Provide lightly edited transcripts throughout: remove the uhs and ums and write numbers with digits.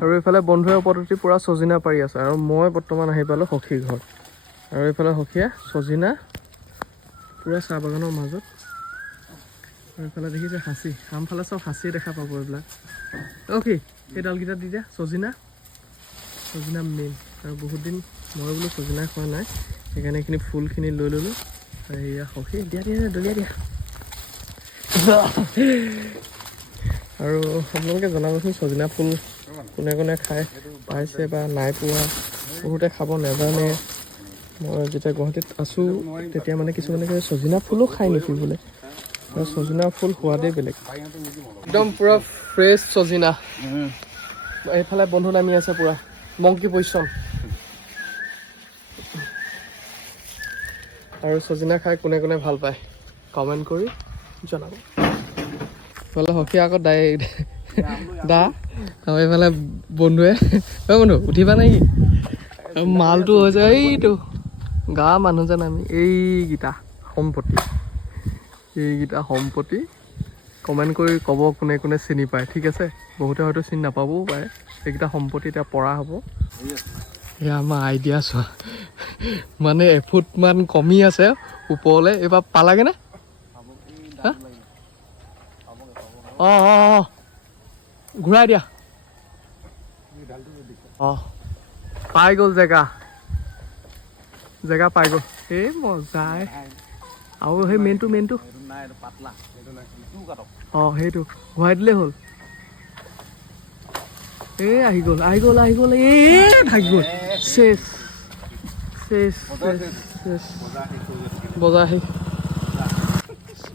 আৰু এইফালে বন্ধুৱে ওপৰতে পুৰা ছজিনা পাৰি আছে আৰু মই বৰ্তমান আহি পালোঁ সখীৰ ঘৰ আৰু এইফালে সখীয়ে ছজিনা পুৰা চাহ বাগানৰ মাজত আৰু এইফালে দেখিছে সাঁচি আমফালে চব সাঁচিয়ে দেখা পাব এইবিলাক অ'কে সেইডালকেইটা দি দিয়া ছজিনা মেইন আৰু বহুত দিন মই বোলো ছজিনা খোৱা নাই সেইকাৰণে এইখিনি ফুলখিনি লৈ ল'লোঁ আৰু এয়া সখী দিয়া দলিয়াই দিয়া আৰু আপোনালোকে জনাবচোন ছজিনা ফুল কোনে কোনে খাই পাইছে বা নাই পোৱা বহুতে খাব নাজানে মই যেতিয়া গুৱাহাটীত আছোঁ তেতিয়া মানে কিছুমানে কয় ছজিনা ফুলো খাই নেকি বোলে আৰু ছজিনা ফুল সোৱাদেই বেলেগ একদম পূৰা ফ্ৰেছ ছজিনা এইফালে বন্ধু নামি আছে পূৰা মংকি পজিশ্যন আৰু ছজিনা খাই কোনে কোনে ভাল পায় কমেণ্ট কৰি জনাব এইফালে সখী আকৌ দা আৰু এইফালে বন্ধুৱে বন্ধু উঠিবা নেকি মালটো হৈছে এইটো গাঁৱৰ মানুহ যেন আমি এইকেইটা সম্পত্তি কমেণ্ট কৰি ক'ব কোনে কোনে চিনি পায় ঠিক আছে বহুতে হয়তো চিনি নাপাবও পাৰে এইকেইটা সম্পত্তি এতিয়া পৰা হ'ব এয়া আমাৰ আইডিয়া চোৱা মানে এফুটমান কমি আছে ওপৰলৈ এইবাৰ পালাগেনে অঁ ঘূৰাই দিয়া পাই গ'ল জেগা পাই গ'ল এই মজাই আৰু সেই মেইনটো সেইটো ঘূৰাই দিলেই হ'ল আহি গ'ল থাকি গ'ল চেচ বজাৰ শেষ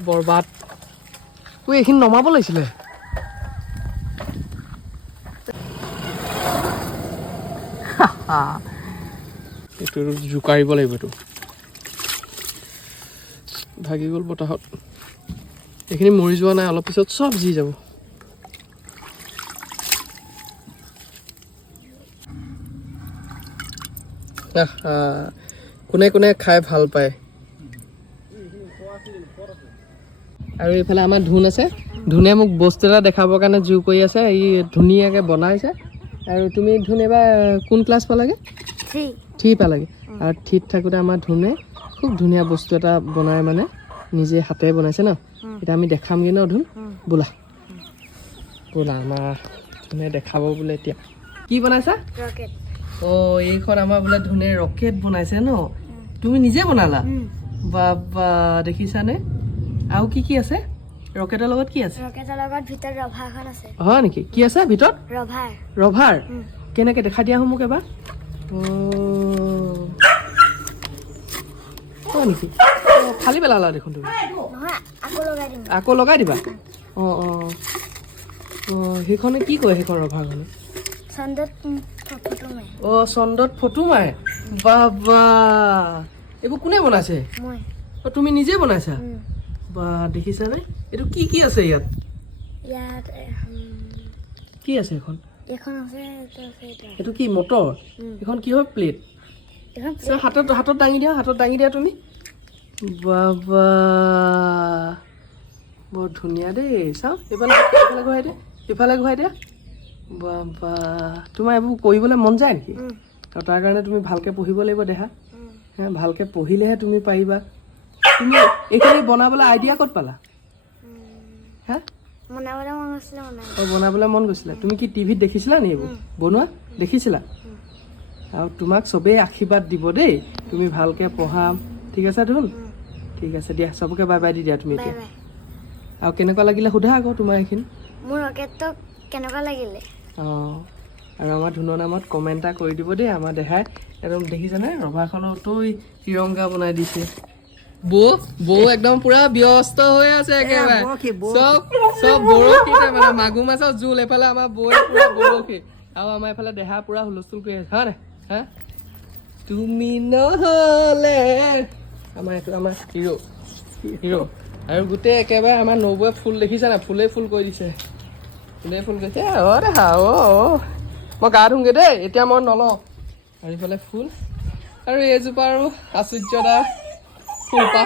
বৰবাদ এইখিনি নমাব লাগিছিলে এইটো জোকাৰিব লাগিব এইটো ভাগি গ'ল বতাহত এইখিনি মৰি যোৱা নাই অলপ পিছত চব জি যাব কোনে কোনে খাই ভাল পায় আৰু এইফালে আমাৰ ধুন আছে ধুনে মোক বস্তু এটা দেখাবৰ কাৰণে জোৰ কৰি আছে ই ধুনীয়াকৈ বনাইছে আৰু তুমি ধুন এবাৰ কোন ক্লাছ পালাগে 3 পালাগে আৰু 3ত থাকোঁতে আমাৰ ধুনে খুব ধুনীয়া বস্তু এটা বনাই মানে নিজে হাতেৰে বনাইছে ন এতিয়া আমি দেখামগৈ ন ধুন বোলা আমাৰ ধুনে দেখাব বোলে এতিয়া কি বনাইছা এইখন আমাৰ বোলে ধুনে ৰকেট বনাইছে ন তুমি নিজে বনালা বাবা দেখিছানে আৰু কি আছে ৰকেটৰ লগত কি আছে ৰকেটৰ লগত ভিতৰত ৰভাখন আছে হয় নেকি কি আছে ভিতৰত ৰভাৰ কেনেকৈ দেখা দিয়া মোক এবাৰ হয় নেকি ফালি পেলালা দেখোন তুমি আকৌ লগাই দিবা সেইখনে কি কয় সেইখন ৰভাৰখনে চন্দত ফটো মাৰে বাবা এইবোৰ কোনে বনাইছে তুমি নিজে বনাইছা বা দেখিছানে এইটো কি আছে ইয়াত কি আছে এইটো কি মটৰ এইখন কি হয় প্লেট হাতত দাঙি দিয়া তুমি বাবা বৰ ধুনীয়া দেই চাওঁ ইফালে ঘূৰাই দিয়া বাবা তোমাৰ এইবোৰ কৰিবলৈ মন যায় নেকি আৰু তাৰ কাৰণে তুমি ভালকৈ পঢ়িব লাগিব দেহা ভালকৈ পঢ়িলেহে তুমি পাৰিবা তুমি এইখিনি বনাবলৈ আইডিয়া ক'ত পালা বনাবলৈ মন গৈছিলে তুমি কি টিভিত দেখিছিলা নি এইবোৰ বনোৱা দেখিছিলা আৰু তোমাক চবেই আশীৰ্বাদ দিব দেই তুমি ভালকৈ পঢ়া ঠিক আছে ধুন ঠিক আছে দিয়া চবকে বাই বাই দি দিয়া তুমি এতিয়া আৰু কেনেকুৱা লাগিলে সোধা আকৌ তোমাৰ এইখিনি মোৰ ৰকেটটো কেনেকুৱা লাগিলে আৰু আমাৰ ধুনৰ নামত কমেণ্ট এটা কৰি দিব দেই আমাৰ দেহাই একদম দেখিছেনে ৰভাখনতো তিৰংগা বনাই দিছে বৌ একদম পুৰা ব্যস্ত হৈ আছে একেবাৰে চব বৰশীতে মানে মাগুৰ মাছৰ জোল এইফালে আমাৰ বৌয়ে পুৰা বৰশী আৰু আমাৰ এইফালে দেহা পুৰা হুলস্থুল কৰি আছে হয় নাই তুমি নহ'লে আমাৰ হিৰো আৰু গোটেই একেবাৰে আমাৰ নবৌয়ে ফুল দেখিছে না ফুলেই ফুল কৰি দিছে দেহা মই গা ধুংগে দেই এতিয়া মই নলওঁ আৰু এইফালে ফুল আৰু এইজোপা আৰু আশ্চৰ্যদা ফুলপাহ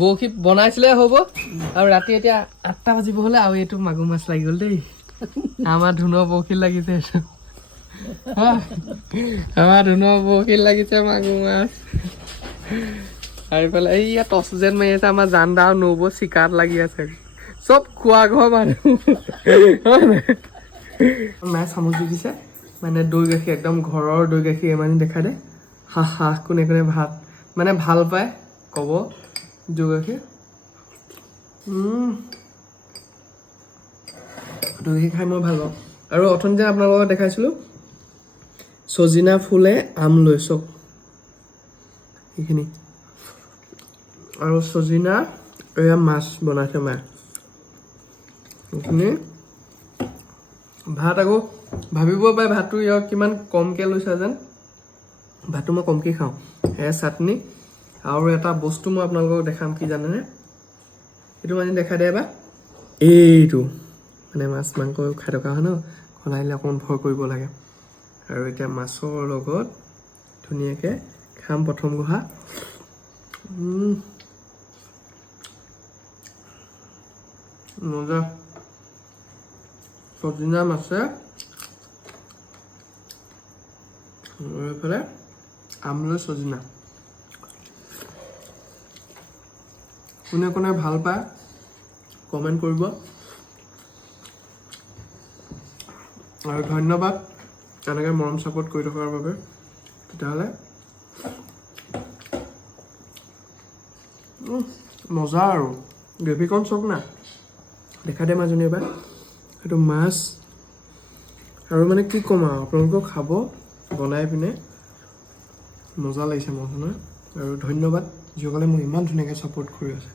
বৰশী বনাইছিলে হ'ব আৰু ৰাতি এতিয়া 8টা বাজিব হ'লে আৰু এইটো মাগুৰ মাছ লাগি গ'ল দেই আমাৰ ধুনৰ বৰশীত লাগিছে এইটো। আমাৰ ধুনৰ বৰশীত লাগিছে মাগুৰ মাছ। আৰু এইফালে এই ইয়াত টচ যেন মাৰি আছে, আমাৰ জান্দা আৰু নৌবোৰ চিকাৰত লাগি আছে। চব খোৱা ঘৰ মানুহ। মায়ে চামুচ দি দিছে, মানে দৈ গাখীৰ একদম ঘৰৰ দৈ গাখীৰ এমানি দেখা দে। হাঁহ কোনে কোনে ভাত মানে ভাল পায় ক'ব দৈ গাখীৰ। দৈ গাখীৰ খাই মই ভাল পাওঁ। আৰু অথনি যে আপোনালোকক দেখাইছিলোঁ চজিনা ফুলে আম লৈ চব সেইখিনি। আৰু চজিনা এয়া মাছ বনাইছে মায়ে। এইখিনি ভাত আকৌ ভাবিব পাৰে ভাতটো ইয়াক কিমান কমকৈ লৈছে যেন। ভাতটো মই কমকৈ খাওঁ। এয়া চাটনি আৰু এটা বস্তু মই আপোনালোকক দেখাম কি জানেনে? এইটো মানে দেখা দিয়ে এবাৰ। এইটো মানে মাছ মাংস খাই থকা হয় ন, বনাইলে অকণমান ভয় কৰিব লাগে। আৰু এতিয়া মাছৰ লগত ধুনীয়াকৈ খাম প্ৰথম গহা। মজা। চজিনা মাছে এইফালে আমলৈ চজিনা। কোনে কোনে ভাল পায় কমেণ্ট কৰিব। আৰু ধন্যবাদ এনেকৈ মৰম ছাপোৰ্ট কৰি থকাৰ বাবে। তেতিয়াহ'লে মজা আৰু গ্ৰেভিকণ চক না দেখা দিয়ে মাজনী এবাৰ। সেইটো মাছ আৰু মানে কি ক'ম আৰু আপোনালোকক খাব বনাই পিনে মজা লাগিছে মজা। আৰু ধন্যবাদ যিসকলে মোক ইমান ধুনীয়াকৈ ছাপোৰ্ট কৰি আছে।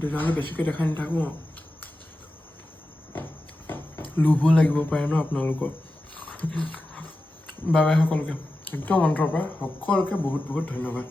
তেতিয়াহ'লে বেছিকৈ দেখাই নাথাকোঁ আৰু লোভো লাগিব পাৰে ন আপোনালোকৰ। বাবাই সকলোকে একদম অন্তৰৰ পৰা সকলোকে বহুত বহুত ধন্যবাদ।